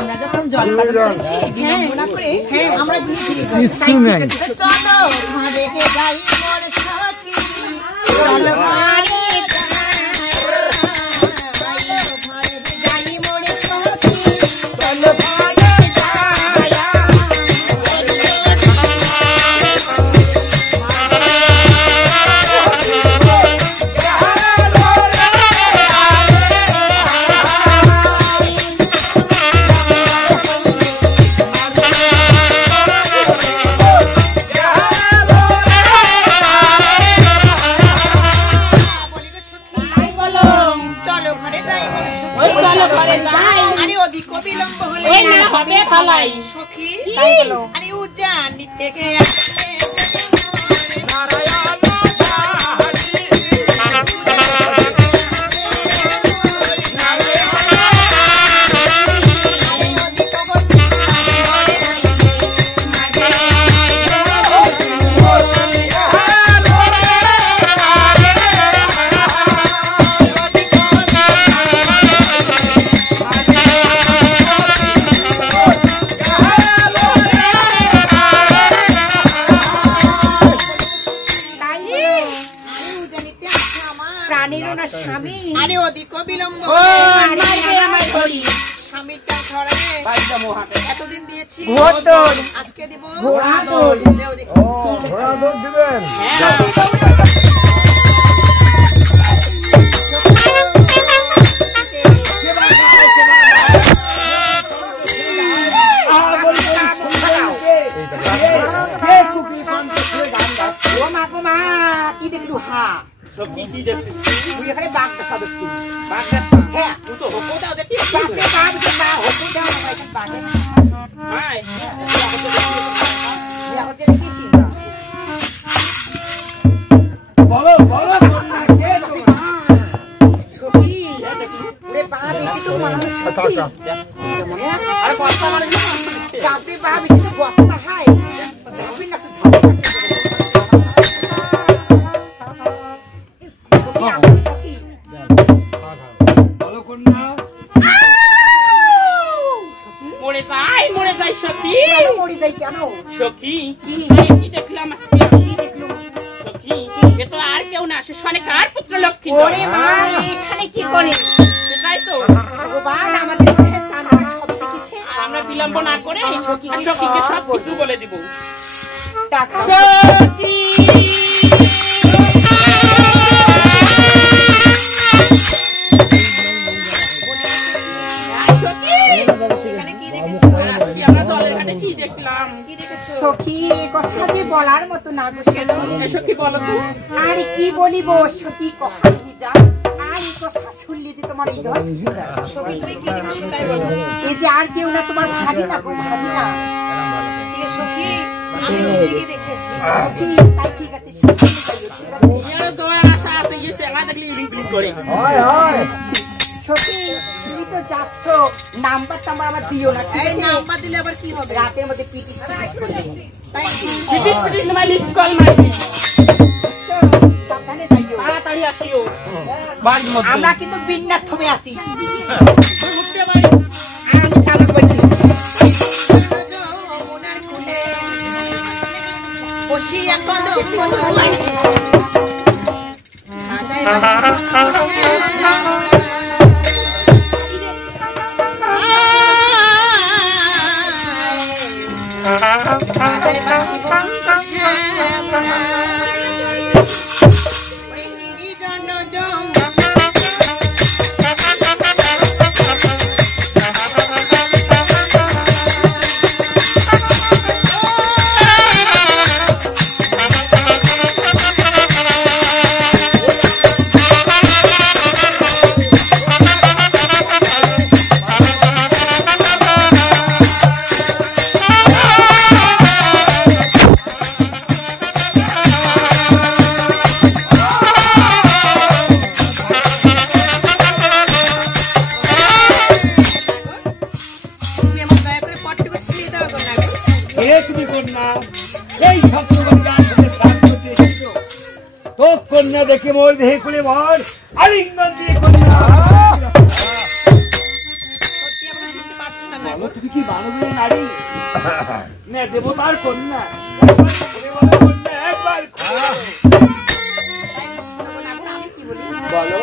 আমরা যখন জলপাদন করেছি বিলম্বনা করে আমরা চলো রেখে যাই মোর সখী চলো সখী আরে উজান থেকে এতদিন দিয়েছি আজকে দিব ঘোড়া দৌড় দিবেন কি দেখলু হা সবজি কি দেখছিস তুই এখানে বাঘটা সাদস তুই বাঘটা হ্যাঁ তুই তো হকো দাও দেখি বাঘটা বাঘ না হকো দাও না ভাই বাঘে ভাই এখন যে কিছি না বলো বলো কে তুমি সখী ওরে বাঘ কি তো মানুষ সখী আরে কথা মানে যাতে বাঘ কি তো কথা হাই যাবি না বিলম্বনা করে সখীকে সব কিছু বলে দিব সখী কথা যে বলার মতো না সখী বলো তো আরে কি বলিব সখী কথা কি যা আর এই কথা শুনলে যে তোমার হৃদয় সখী তুমি কি দেখছো তাই বলো এই যে আর কেউ না তোমার ভাবি না গো ভাবি না ঠিক আছে সখী আমি নিজেই দেখেছি সখী তাই ঠিক আছে সখী আর তোর আশা আছে এই সেবা দেখলি ইলিং বিলিং করে হয় হয় সখী তুমি তো যাচ্ছ নাম্বারটা আমার দিও না এই নাম্বার দিলে আবার কি হবে রাতের মধ্যে পিটিস করে দেব তাই পিটিস না লিস্ট কল মারবি সাবধানে যাইও তাড়াতাড়ি আসিও বাড়ির মধ্যে আমরা কিন্তু বিন্নাত থমে আছি উঠতে পারি আমি চালু করছি মনের খুলে বসিয়া কদম বলুয়াই আজাই কন্যা দেখে মোর দেহে খুলে ভর আলিঙ্গন দিয়ে কন্যা তুমি কি মানবীয় নারী না দেবতার কন্যা? একবার বলো।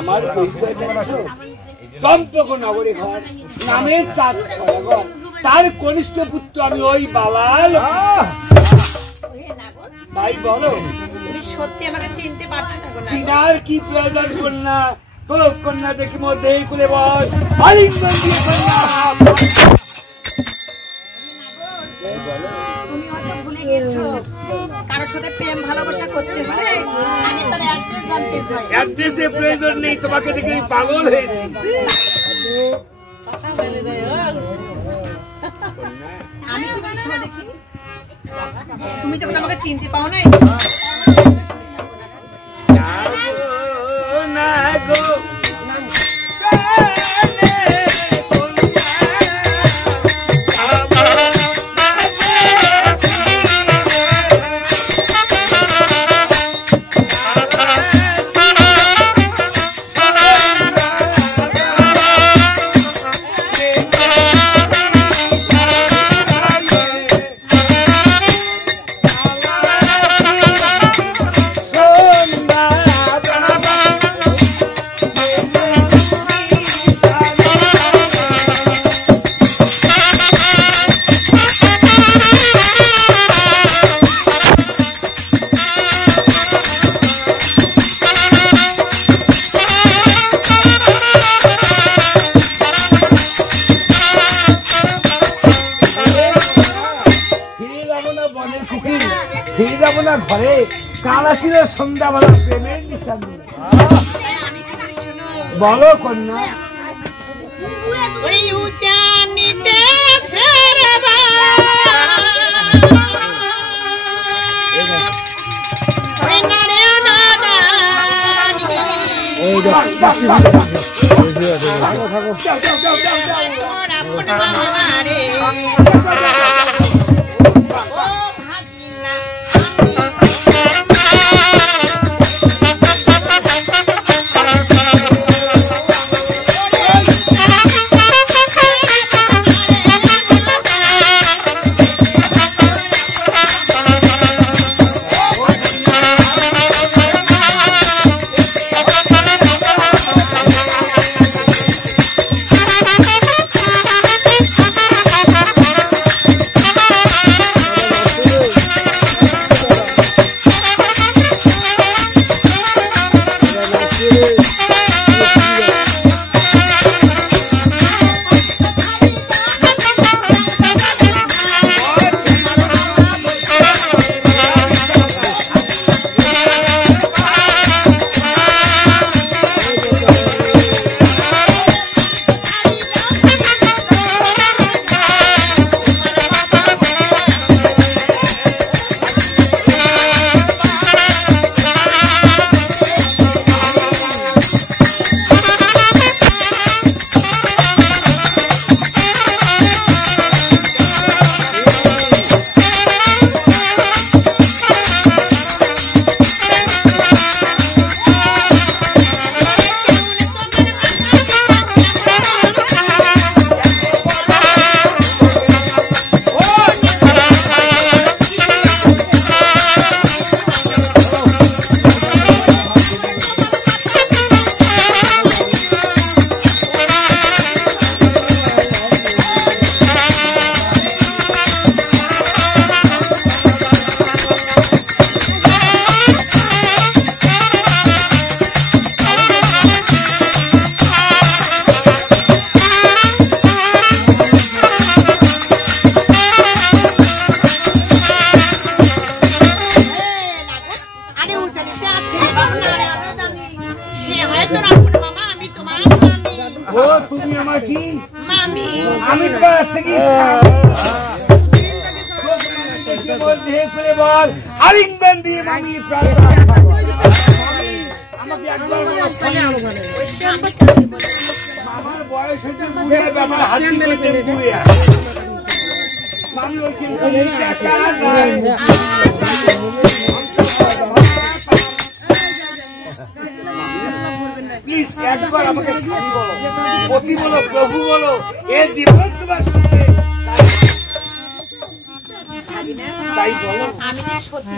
আমার পরিচয় দিচ্ছ চম্পকনগরে ঘর নামের চাঁদ ছড়াগর, তার কনিষ্ঠ পুত্র আমি ওই বালাল। তাই বলো তুমি সত্যি আমাকে চিনতে পারছো না? চিনার কি প্রয়োজন? কন্যা তো কন্যা দেখি মধ্যে কুলে বস আলিঙ্গন দিয়ে কন্যা। তুমি হয়তো ভুলে গেছো কারোর সাথে প্রেম ভালোবাসা করতে হলে আগে তার অ্যাড্রেস জানতে হয়। অ্যাড্রেসের প্রয়োজন নেই, তোমাকে দেখে পাগল হয়েছি। আমি তোমার সময় দেখি তুমি যখন আমাকে চিনতে পাও নাই না গো ঘরে কালাশির সন্ধ্যাবেলা প্রেমের নিশানি। বলো কন্যা। তুমি আমার কি মামি আমি তোমার কাছ থেকে বল আলিঙ্গন দিয়ে মামি আমাকে একবার আমার বয়স হয়েছে বুড়ে ব্যাপার হাঁটি করতে বুড়ে মামি ওই কিন্তু প্লিজ একবার আমাকে স্বামী বলো, পতি বলো, প্রভু বলো, এ জীবন তোমার সুখে তাই বলো। আমি সত্যি